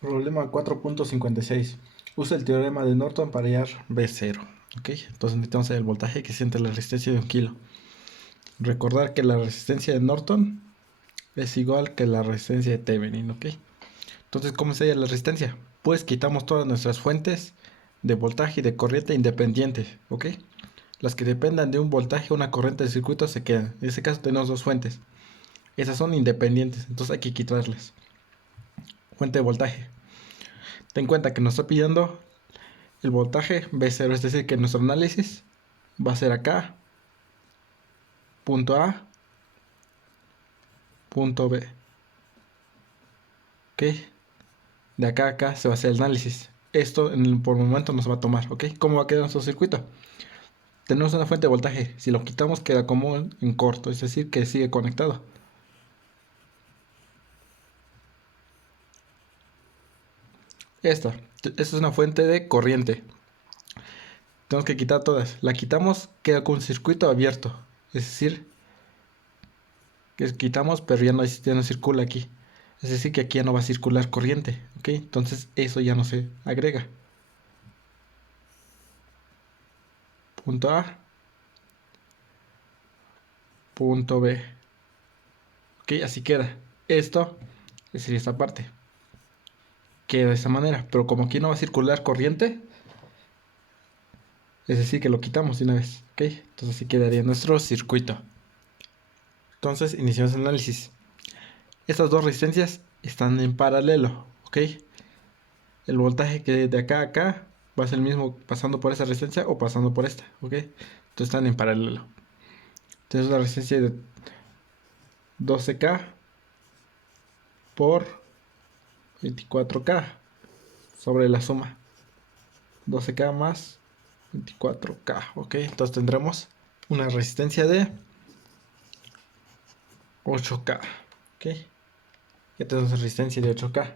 Problema 4.56. Usa el teorema de Norton para hallar B0. ¿Ok? Entonces necesitamos el voltaje que siente la resistencia de 1 kilo. Recordar que la resistencia de Norton es igual que la resistencia de Thevenin. ¿Ok? Entonces, ¿cómo se halla la resistencia? Pues quitamos todas nuestras fuentes de voltaje y de corriente independientes. ¿Ok? Las que dependan de un voltaje o una corriente del circuito se quedan. En este caso tenemos dos fuentes. Esas son independientes, entonces hay que quitarlas. Fuente de voltaje. Ten en cuenta que nos está pidiendo el voltaje B0, es decir, que nuestro análisis va a ser acá, punto A, punto B. ¿Ok? De acá a acá se va a hacer el análisis. Esto por el momento nos va a tomar. ¿Ok? ¿Cómo va a quedar nuestro circuito? Tenemos una fuente de voltaje. Si lo quitamos queda como en corto, es decir, que sigue conectado. Esta es una fuente de corriente. Tenemos que quitar todas. La quitamos, queda con un circuito abierto. Es decir, que quitamos, pero ya no circula aquí. Es decir, que aquí ya no va a circular corriente. ¿Ok? Entonces eso ya no se agrega. Punto A, punto B. ¿Ok? Así queda. Esto sería esta parte. Queda de esta manera. Pero como aquí no va a circular corriente, es decir, que lo quitamos de una vez. ¿Ok? Entonces así quedaría nuestro circuito. Entonces iniciamos el análisis. Estas dos resistencias están en paralelo. ¿Ok? El voltaje que de acá a acá va a ser el mismo pasando por esta resistencia o pasando por esta. ¿Ok? Entonces están en paralelo. Entonces la resistencia de 12K por 24K sobre la suma. 12K más 24K. ¿Ok? Entonces tendremos una resistencia de 8K. ¿Ok? Ya tenemos resistencia de 8K.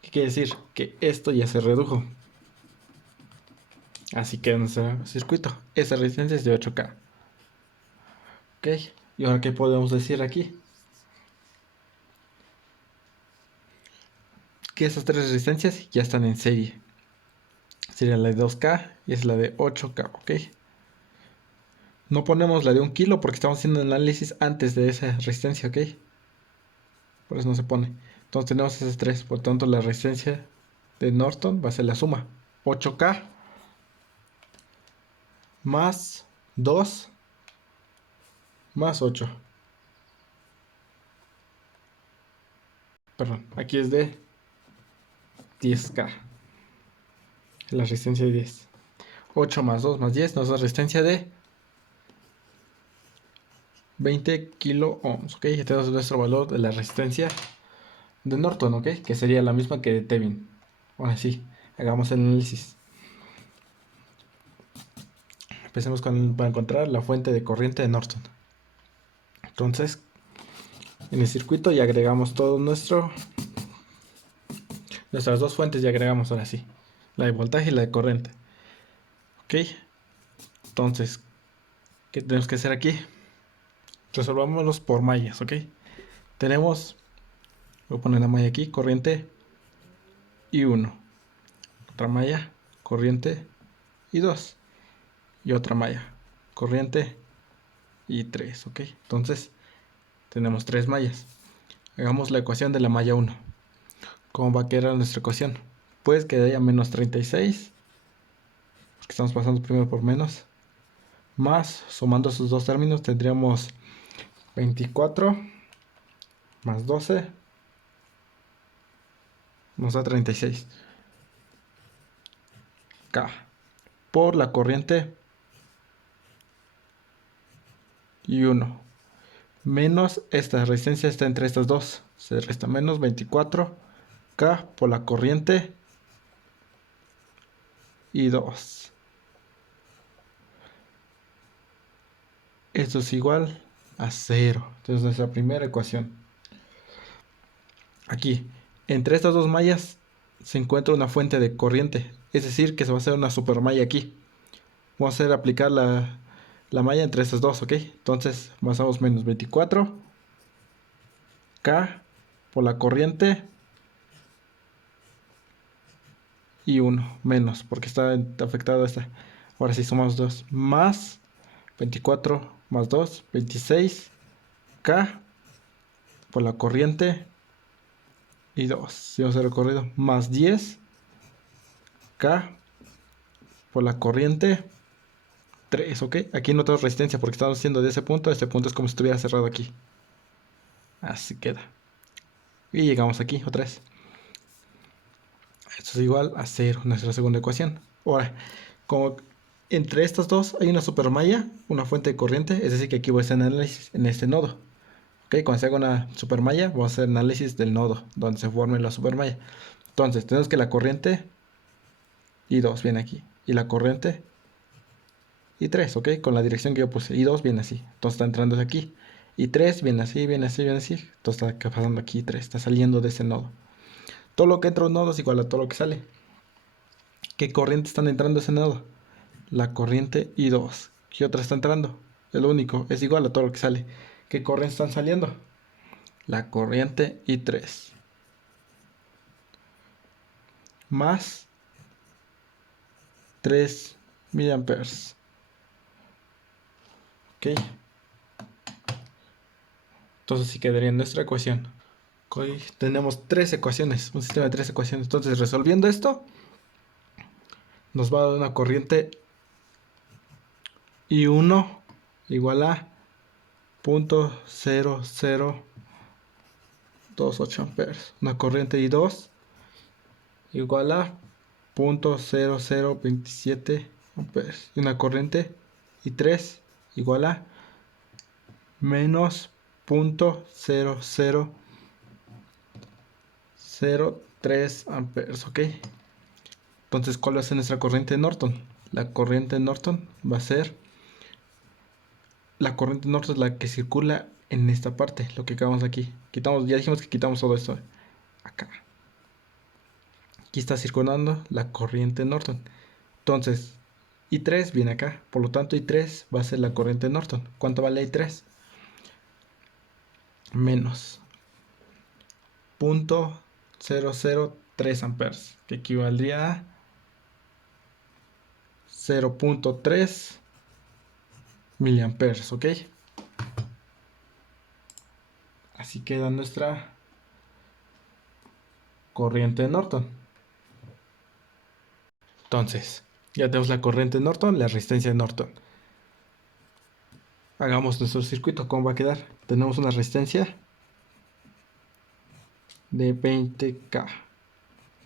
¿Qué quiere decir? Que esto ya se redujo. Así que nuestro circuito. Esa resistencia es de 8K. ¿Ok? ¿Y ahora qué podemos decir aquí? Que esas tres resistencias ya están en serie. Sería la de 2K y es la de 8K. ¿Ok? No ponemos la de 1 kilo porque estamos haciendo el análisis antes de esa resistencia. ¿Ok? Por eso no se pone. Entonces tenemos esas tres. Por tanto, la resistencia de Norton va a ser la suma. 8K más 2 más 8. Perdón, aquí es de 10K. La resistencia de 10. 8 más 2 más 10 nos da resistencia de 20 kilo ohms. Ok, ya tenemos nuestro valor de la resistencia de Norton. Ok, que sería la misma que de Tevin. Ahora sí, hagamos el análisis. Empecemos para encontrar la fuente de corriente de Norton. Entonces, en el circuito ya agregamos todo nuestras dos fuentes ya agregamos ahora sí. La de voltaje y la de corriente. Ok, entonces, ¿qué tenemos que hacer aquí? Resolvámoslos por mallas, ok. Tenemos, voy a poner la malla aquí, corriente y 1. Otra malla, corriente y 2. Y otra malla, corriente y 3, ok. Entonces, tenemos 3 mallas. Hagamos la ecuación de la malla 1. ¿Cómo va a quedar nuestra ecuación? Pues quedaría menos 36, porque estamos pasando primero por menos, más, sumando esos dos términos, tendríamos 24 más 12 nos da 36K por la corriente y 1 menos esta resistencia está entre estas dos, se resta menos 24K por la corriente y 2. Esto es igual a 0. Entonces nuestra primera ecuación. Aquí, entre estas dos mallas se encuentra una fuente de corriente, es decir, que se va a hacer una supermalla aquí. Vamos a hacer aplicar la malla entre estas dos, ¿ok? Entonces, basamos menos 24K por la corriente y 1 menos, porque está afectado esta. Ahora sí sumamos 2 más 24 más 2, 26 K por la corriente y 2. Si vamos a hacer el recorrido, más 10 K por la corriente 3, ¿ok? Aquí no tengo resistencia porque estamos haciendo de ese punto a este punto, es como si estuviera cerrado aquí. Así queda. Y llegamos aquí otra vez. Esto es igual a 0, nuestra segunda ecuación. Ahora, como entre estas dos hay una supermalla, una fuente de corriente, es decir que aquí voy a hacer análisis en este nodo. Ok, cuando se haga una supermalla, vamos a hacer análisis del nodo donde se forme la supermalla. Entonces, tenemos que la corriente I2 viene aquí. Y la corriente I3, ok, con la dirección que yo puse. I2 viene así. Entonces está entrando aquí. I3 viene así, viene así, viene así. Entonces está pasando aquí I3, está saliendo de ese nodo. Todo lo que entra a un nodo es igual a todo lo que sale. ¿Qué corriente están entrando a ese nodo? La corriente I2. ¿Qué otra está entrando? El único, es igual a todo lo que sale. ¿Qué corriente están saliendo? La corriente I3. Más 3 miliamperes. Ok. Entonces sí quedaría en nuestra ecuación. Okay. Tenemos tres ecuaciones, un sistema de tres ecuaciones. Entonces resolviendo esto, nos va a dar una corriente I1 igual a 0.0028 amperes. Una corriente I2 igual a 0.0027 amperes. Y una corriente I3 igual a menos 0.0003 amperes. Ok. Entonces, ¿cuál va a ser nuestra corriente de Norton? La corriente de Norton va a ser... La corriente Norton es la que circula en esta parte, lo que acabamos aquí. Quitamos, ya dijimos que quitamos todo esto. Acá. Aquí está circulando la corriente Norton. Entonces, I3 viene acá. Por lo tanto, I3 va a ser la corriente Norton. ¿Cuánto vale I3? Menos 0.003 amperes, que equivaldría a 0.3 miliamperes, ¿ok? Así queda nuestra corriente de Norton. Entonces, ya tenemos la corriente de Norton, la resistencia de Norton. Hagamos nuestro circuito, ¿cómo va a quedar? Tenemos una resistencia de 20K,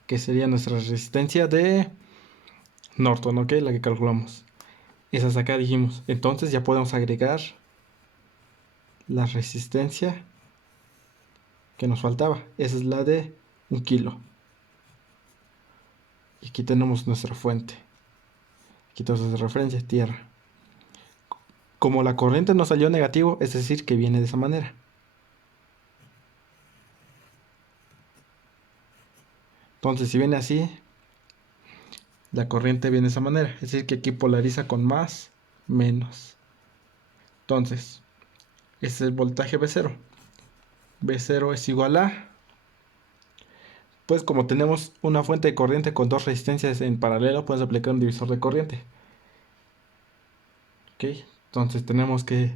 que sería nuestra resistencia de Norton, ¿ok? La que calculamos. Esas acá dijimos. Entonces ya podemos agregar la resistencia que nos faltaba. Esa es la de 1 kilo. Y aquí tenemos nuestra fuente. Aquí tenemos nuestra referencia, tierra. Como la corriente nos salió negativo, es decir, que viene de esa manera. Entonces, si viene así, la corriente viene de esa manera. Es decir, que aquí polariza con más, menos. Entonces, ese es el voltaje B0. B0 es igual a... Pues como tenemos una fuente de corriente con dos resistencias en paralelo, podemos aplicar un divisor de corriente. ¿Ok? Entonces tenemos que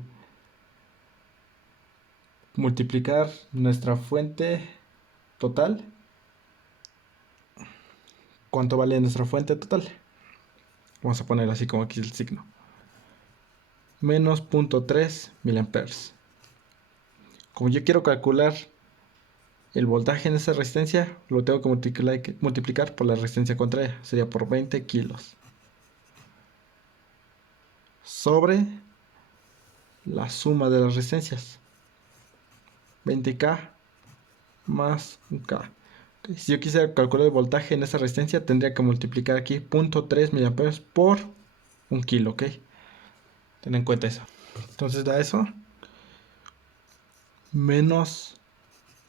multiplicar nuestra fuente total. ¿Cuánto vale nuestra fuente total? Vamos a poner así como aquí el signo. Menos 0.3 miliamperes. Como yo quiero calcular el voltaje en esa resistencia, lo tengo que multiplicar por la resistencia contraria. Sería por 20 kilos. Sobre la suma de las resistencias. 20K más 1K. Si yo quisiera calcular el voltaje en esa resistencia, tendría que multiplicar aquí 0.3 miliamperes por 1 kilo, ¿ok? Ten en cuenta eso. Entonces da eso. Menos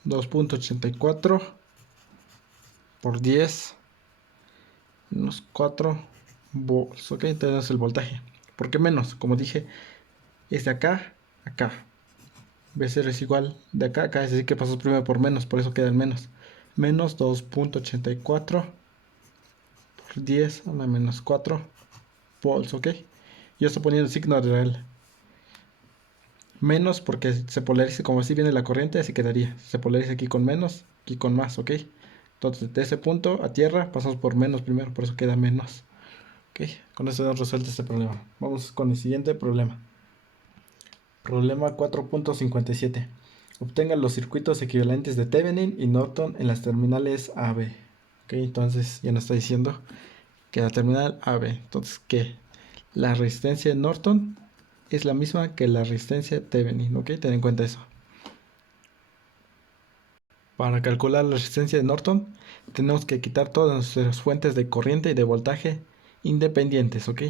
2.84 por 10 menos 4 volts, ¿ok? Tenemos el voltaje. ¿Por qué menos? Como dije, es de acá a acá. B0 es igual de acá a acá, es decir que pasó primero por menos, por eso queda el menos. Menos 2.84 10 a la menos 4 volts, ¿ok? Yo estoy poniendo el signo real. Menos porque se polariza, como así viene la corriente, así quedaría. Se polariza aquí con menos, aquí con más, ¿ok? Entonces, de ese punto a tierra pasamos por menos primero, por eso queda menos. ¿Ok? Con eso hemos resuelto este problema. Vamos con el siguiente problema. Problema 4.57. Obtengan los circuitos equivalentes de Thevenin y Norton en las terminales AB. Ok, entonces ya nos está diciendo que la terminal AB. Entonces, ¿qué? La resistencia de Norton es la misma que la resistencia de Thevenin. Ok, ten en cuenta eso. Para calcular la resistencia de Norton, tenemos que quitar todas nuestras fuentes de corriente y de voltaje independientes. Ok.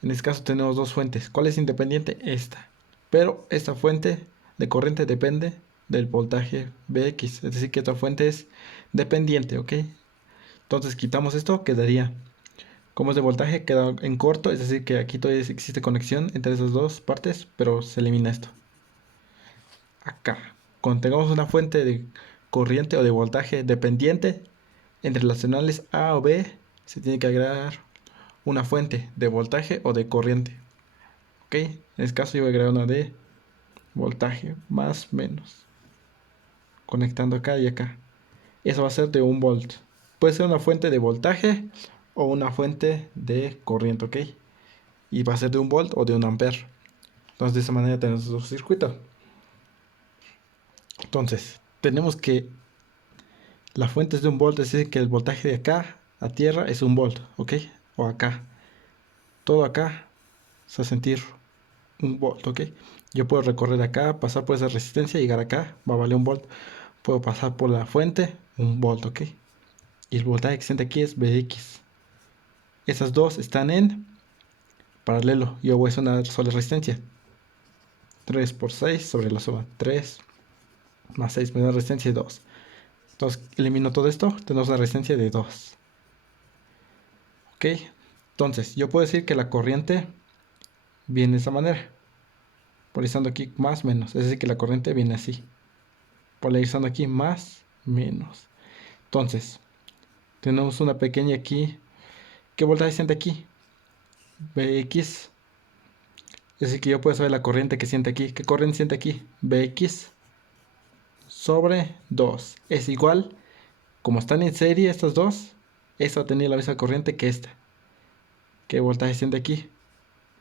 En este caso tenemos dos fuentes. ¿Cuál es independiente? Esta. Pero esta fuente de corriente depende del voltaje Vx. Es decir, que esta fuente es dependiente, ¿ok? Entonces quitamos esto, quedaría. Como es de voltaje, queda en corto. Es decir, que aquí todavía existe conexión entre esas dos partes, pero se elimina esto. Acá. Cuando tengamos una fuente de corriente o de voltaje dependiente entre las terminales A o B, se tiene que agregar una fuente de voltaje o de corriente. Ok, en este caso yo voy a agregar una de voltaje más menos, conectando acá y acá. Eso va a ser de 1 volt. Puede ser una fuente de voltaje o una fuente de corriente, ok. Y va a ser de 1 volt o de 1 ampere. Entonces de esa manera tenemos los circuitos. Entonces tenemos que la fuente es de 1 volt, es decir que el voltaje de acá a tierra es 1 volt, ok. O acá. Todo acá se va a sentir 1 volt, ok. Yo puedo recorrer acá, pasar por esa resistencia, llegar acá, va a valer 1 volt. Puedo pasar por la fuente, 1 volt, ok. Y el voltaje existente aquí es Vx. Esas dos están en paralelo. Yo voy a hacer una sola resistencia. 3 por 6 sobre la suma. 3 más 6 menos resistencia de 2. Entonces elimino todo esto. Tenemos una resistencia de 2. Ok. Entonces yo puedo decir que la corriente viene de esta manera. Polarizando aquí más menos. Es decir que la corriente viene así. Polarizando aquí más menos. Entonces tenemos una pequeña aquí. ¿Qué voltaje siente aquí? Vx. Es decir que yo puedo saber la corriente que siente aquí. ¿Qué corriente siente aquí? Vx sobre 2. Es igual, como están en serie estas dos, esta tenía la misma corriente que esta. ¿Qué voltaje siente aquí?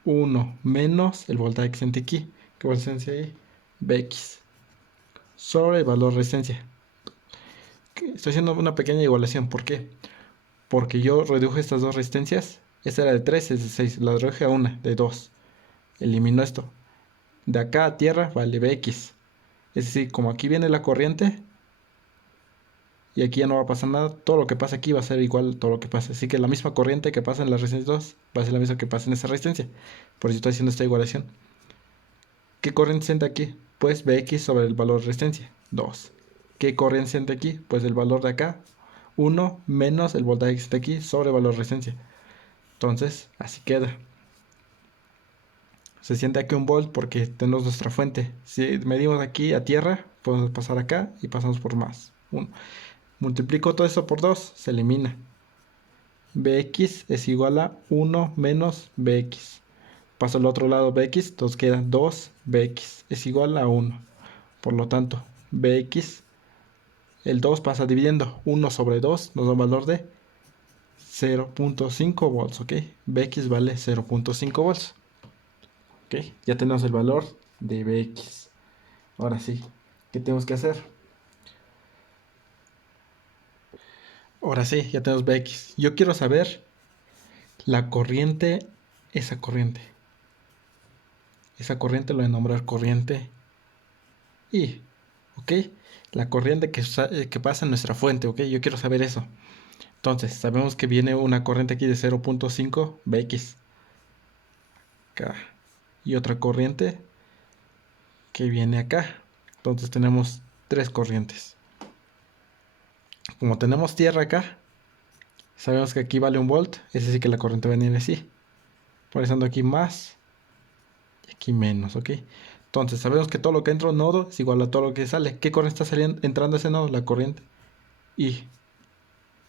1 menos el voltaje que siente aquí. ¿Qué voltaje siente ahí? Vx sobre el valor de resistencia. Estoy haciendo una pequeña igualación. ¿Por qué? Porque yo reduje estas dos resistencias. Esta era de 3, es de 6. La reduje a una, de 2. Elimino esto. De acá a tierra vale Vx. Es decir, como aquí viene la corriente y aquí ya no va a pasar nada, todo lo que pasa aquí va a ser igual a todo lo que pasa. Así que la misma corriente que pasa en la resistencia 2 va a ser la misma que pasa en esa resistencia. Por eso estoy haciendo esta igualación. ¿Qué corriente siente aquí? Pues Vx sobre el valor de resistencia, 2. ¿Qué corriente siente aquí? Pues el valor de acá, 1 menos el voltaje que siente aquí sobre el valor de resistencia. Entonces, así queda. Se siente aquí 1 volt porque tenemos nuestra fuente. Si medimos aquí a tierra, podemos pasar acá y pasamos por más. 1. Multiplico todo eso por 2, se elimina. Bx es igual a 1 menos Bx. Paso al otro lado Bx, entonces queda 2Bx es igual a 1. Por lo tanto, Bx, el 2 pasa dividiendo 1 sobre 2, nos da un valor de 0.5 volts, ¿ok? Bx vale 0.5 volts. ¿Ok? Ya tenemos el valor de Bx. Ahora sí, ¿qué tenemos que hacer? Ahora sí, ya tenemos Bx. Yo quiero saber la corriente, esa corriente. Esa corriente lo voy a nombrar corriente I. ¿Ok? La corriente que pasa en nuestra fuente, ¿ok? Yo quiero saber eso. Entonces, sabemos que viene una corriente aquí de 0.5 Bx. Acá. Y otra corriente que viene acá. Entonces tenemos tres corrientes. Como tenemos tierra acá, sabemos que aquí vale 1 volt. Es decir, que la corriente va a venir así. Polarizando aquí más y aquí menos, ¿ok? Entonces sabemos que todo lo que entra a un nodo es igual a todo lo que sale. ¿Qué corriente está saliendo, entrando a ese nodo? La corriente I.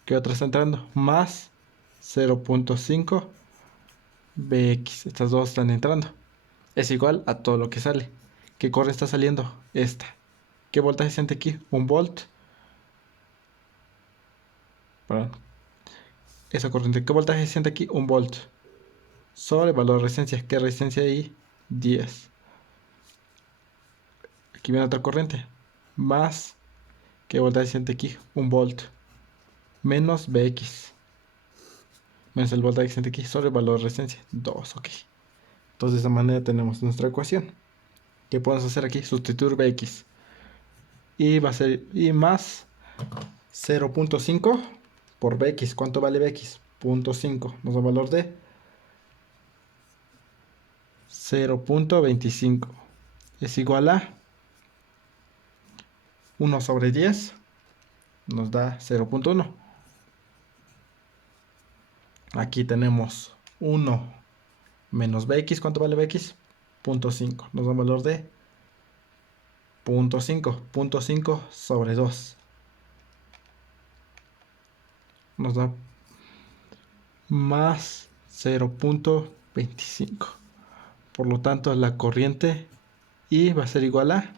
¿Qué otra está entrando? Más 0.5 Bx. Estas dos están entrando. Es igual a todo lo que sale. ¿Qué corriente está saliendo? Esta. ¿Qué voltaje siente aquí? 1 volt. Perdón. Esa corriente. ¿Qué voltaje siente aquí? 1 volt. Sobre el valor de resistencia. ¿Qué resistencia hay? 10. Aquí viene otra corriente. Más. ¿Qué voltaje siente aquí? 1 volt. Menos Bx. Menos el voltaje que siente aquí sobre el valor de resistencia. 2. Ok. Entonces de esta manera tenemos nuestra ecuación. ¿Qué podemos hacer aquí? Sustituir Bx. Y va a ser y más 0.5 por Bx. ¿Cuánto vale Bx? 0.5. Nos da un valor de 0.25. Es igual a 1 sobre 10. Nos da 0.1. Aquí tenemos 1 menos Bx. ¿Cuánto vale Bx? 0.5. Nos da un valor de 0.5. 0.5 sobre 2. Nos da más 0.25. Por lo tanto, la corriente I va a ser igual a...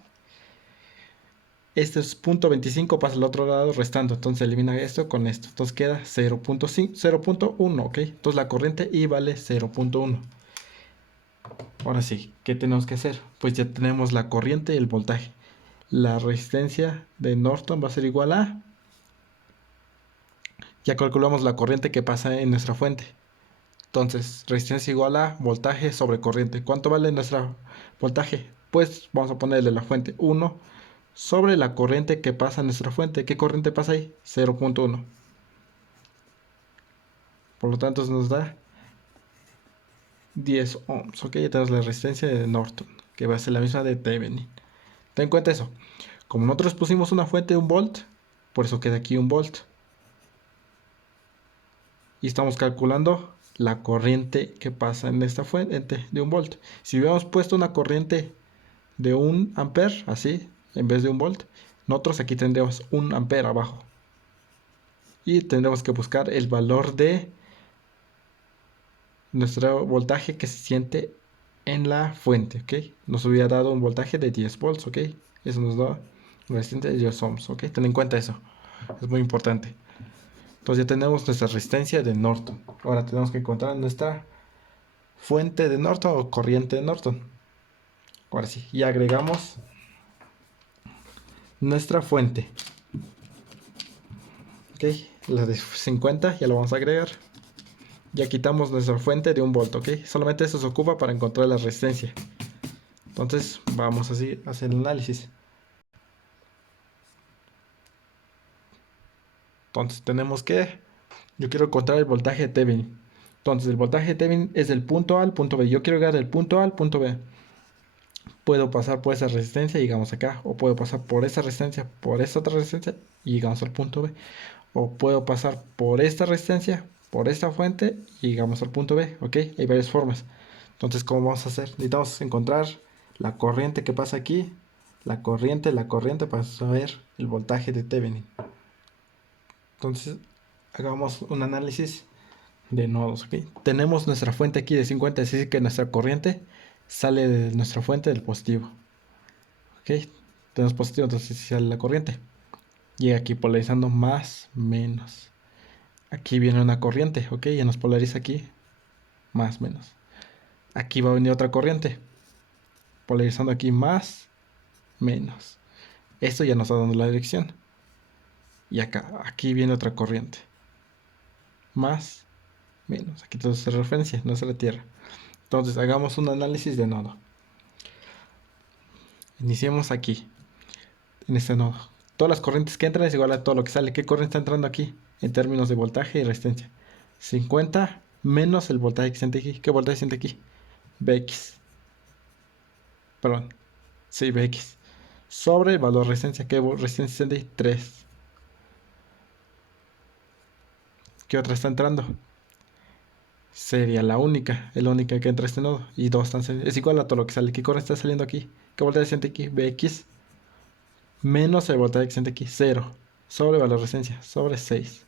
Este es 0.25, pasa al otro lado restando. Entonces elimina esto con esto. Entonces queda 0.5, 0.1, ¿ok? Entonces la corriente I vale 0.1. Ahora sí, ¿qué tenemos que hacer? Pues ya tenemos la corriente y el voltaje. La resistencia de Norton va a ser igual a... Ya calculamos la corriente que pasa en nuestra fuente. Entonces, resistencia igual a voltaje sobre corriente. ¿Cuánto vale nuestra voltaje? Pues vamos a ponerle la fuente 1 sobre la corriente que pasa en nuestra fuente. ¿Qué corriente pasa ahí? 0.1. Por lo tanto, nos da 10 ohms. Ok, ya tenemos la resistencia de Norton, que va a ser la misma de Thevenin. Ten en cuenta eso. Como nosotros pusimos una fuente de 1 volt, por eso queda aquí 1 volt. Y estamos calculando la corriente que pasa en esta fuente de 1 volt. Si hubiéramos puesto una corriente de 1 ampere, así, en vez de 1 volt, nosotros aquí tendríamos 1 ampere abajo. Y tendremos que buscar el valor de nuestro voltaje que se siente en la fuente, ¿ok? Nos hubiera dado un voltaje de 10 volts, ¿ok? Eso nos da una resistencia de 10 ohms, ¿ok? Ten en cuenta eso, es muy importante. Entonces ya tenemos nuestra resistencia de Norton. Ahora tenemos que encontrar nuestra fuente de Norton o corriente de Norton. Ahora sí, y agregamos nuestra fuente. Ok, la de 50 ya la vamos a agregar. Ya quitamos nuestra fuente de 1 volt, ok. Solamente eso se ocupa para encontrar la resistencia. Entonces vamos así a hacer el análisis. Entonces tenemos que... Yo quiero encontrar el voltaje de Thevenin. Entonces el voltaje de Thevenin es del punto A al punto B. Yo quiero llegar del punto A al punto B. Puedo pasar por esa resistencia y llegamos acá. O puedo pasar por esa resistencia, por esta otra resistencia y llegamos al punto B. O puedo pasar por esta resistencia, por esta fuente y llegamos al punto B. ¿Ok? Hay varias formas. Entonces, ¿cómo vamos a hacer? Necesitamos encontrar la corriente que pasa aquí. La corriente para saber el voltaje de Thevenin. Entonces, hagamos un análisis de nodos, ¿ok? Tenemos nuestra fuente aquí de 50, es decir que nuestra corriente sale de nuestra fuente del positivo. ¿Ok? Tenemos positivo, entonces sale la corriente. Llega aquí polarizando más, menos. Aquí viene una corriente, ¿ok? Ya nos polariza aquí, más, menos. Aquí va a venir otra corriente, polarizando aquí más, menos. Esto ya nos está dando la dirección. Y acá, aquí viene otra corriente. Más, menos. Aquí todo es referencia, no es la Tierra. Entonces, hagamos un análisis de nodo. Iniciemos aquí, en este nodo. Todas las corrientes que entran es igual a todo lo que sale. ¿Qué corriente está entrando aquí? En términos de voltaje y resistencia. 50 menos el voltaje que siente aquí. ¿Qué voltaje siente aquí? Bx. Perdón. Sí, Bx. Sobre el valor de resistencia. ¿Qué resistencia siente ahí? 3. ¿Qué otra está entrando? Sería la única. Es la única que entra a este nodo. Y 2 están saliendo. Es igual a todo lo que sale. ¿Qué corriente está saliendo aquí? ¿Qué voltaje siente aquí? Bx. Menos el voltaje que siente aquí. 0. Sobre valor de resistencia. Sobre 6.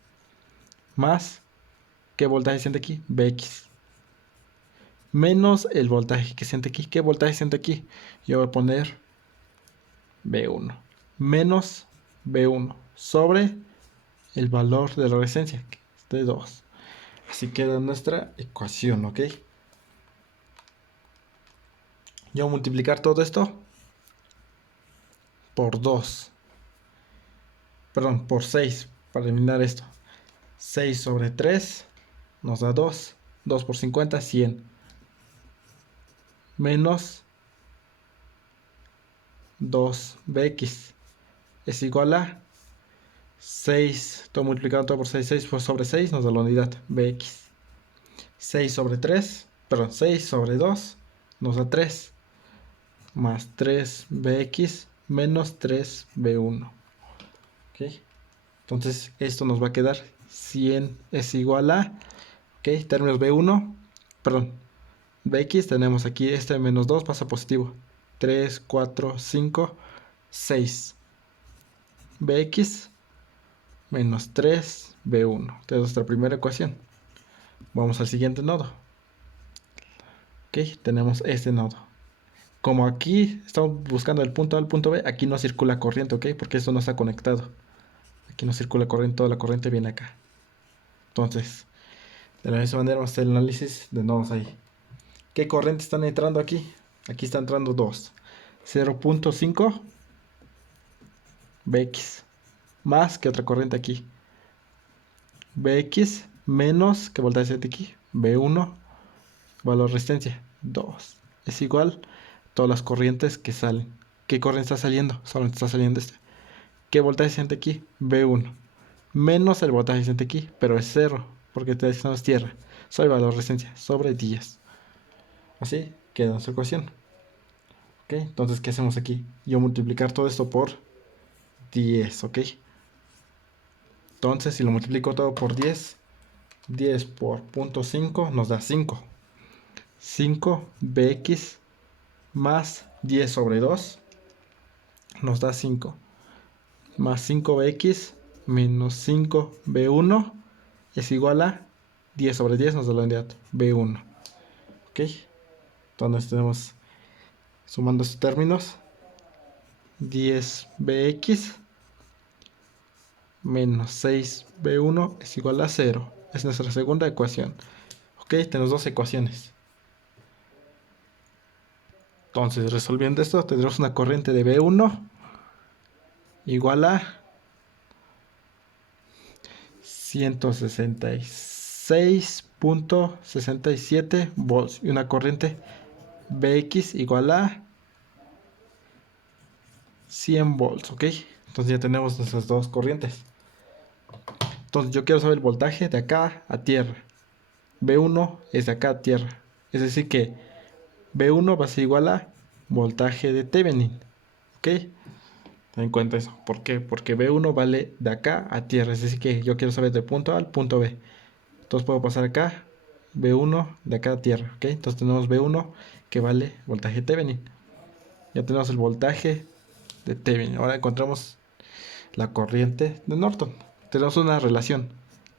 Más. ¿Qué voltaje siente aquí? Vx. Menos el voltaje que siente aquí. ¿Qué voltaje siente aquí? Yo voy a poner V1. Menos V1 sobre el valor de la resistencia, que es de 2. Así queda nuestra ecuación, ¿ok? Yo voy a multiplicar todo esto por 2. Perdón, por 6, para eliminar esto. 6 sobre 3 nos da 2. 2 por 50, 100. Menos 2bx es igual a 6. Todo multiplicado todo por 6. 6 por sobre 6 nos da la unidad bx. 6 sobre 3, perdón, 6 sobre 2 nos da 3. Más 3bx menos 3b1. ¿Ok? Entonces esto nos va a quedar 100 es igual a, ok, términos b1, perdón, bx tenemos aquí este menos 2 pasa positivo. 3, 4, 5, 6. Bx menos 3b1. Esta es nuestra primera ecuación. Vamos al siguiente nodo. Ok, tenemos este nodo. Como aquí estamos buscando el punto A al punto B, aquí no circula corriente, ok, porque esto no está conectado. Aquí no circula corriente, toda la corriente viene acá. Entonces, de la misma manera vamos a hacer el análisis de nodos ahí. ¿Qué corriente están entrando aquí? Aquí está entrando 2. 0.5 Bx. Más que otra corriente aquí. Bx menos, ¿qué voltaje siente aquí? B1, valor de resistencia, 2. Es igual a todas las corrientes que salen. ¿Qué corriente está saliendo? Solamente está saliendo este. ¿Qué voltaje siente aquí? B1. Menos el voltaje siente aquí, pero es 0, porque no es tierra. Soy valor de resistencia, sobre 10. Así queda nuestra ecuación. ¿Ok? Entonces, ¿qué hacemos aquí? Yo multiplicar todo esto por 10, ¿ok? Entonces, si lo multiplico todo por 10, 10 por 0.5 nos da 5. 5 bx más 10 sobre 2 nos da 5. Más 5 bx menos 5 b1 es igual a 10 sobre 10 nos da la unidad b1. ¿Ok? Entonces tenemos, sumando estos términos, 10bx menos 6b1 es igual a 0. Es nuestra segunda ecuación. Ok, tenemos dos ecuaciones. Entonces, resolviendo esto, tendremos una corriente de B1 igual a 166.67 volts. Y una corriente Bx igual a 100 volts, ¿ok? Entonces ya tenemos nuestras dos corrientes. Entonces yo quiero saber el voltaje de acá a tierra. B1 es de acá a tierra. Es decir que B1 va a ser igual a voltaje de Thevenin. ¿Ok? Ten en cuenta eso. ¿Por qué? Porque B1 vale de acá a tierra. Es decir que yo quiero saber del punto A al punto B. Entonces puedo pasar acá. B1 de acá a tierra. ¿Ok? Entonces tenemos B1 que vale voltaje de Thevenin. Ya tenemos el voltaje de Thevenin. Ahora encontramos la corriente de Norton. Tenemos una relación.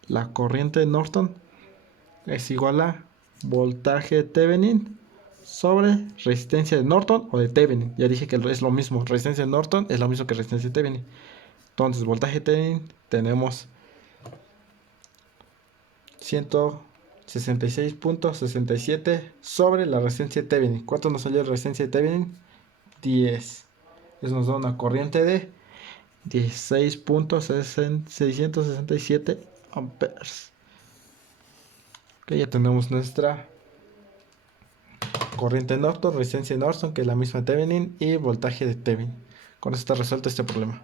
La corriente de Norton es igual a voltaje de Thevenin sobre resistencia de Norton o de Thevenin. Ya dije que es lo mismo. Resistencia de Norton es lo mismo que resistencia de Thevenin. Entonces, voltaje de Thevenin tenemos 166.67 sobre la resistencia de Thevenin. ¿Cuánto nos salió la resistencia de Thevenin? 10. Eso nos da una corriente de 16.667 amperes. Ok, ya tenemos nuestra corriente Norton, resistencia Norton, que es la misma de Thevenin, y voltaje de Thevenin. Con eso está resuelto este problema.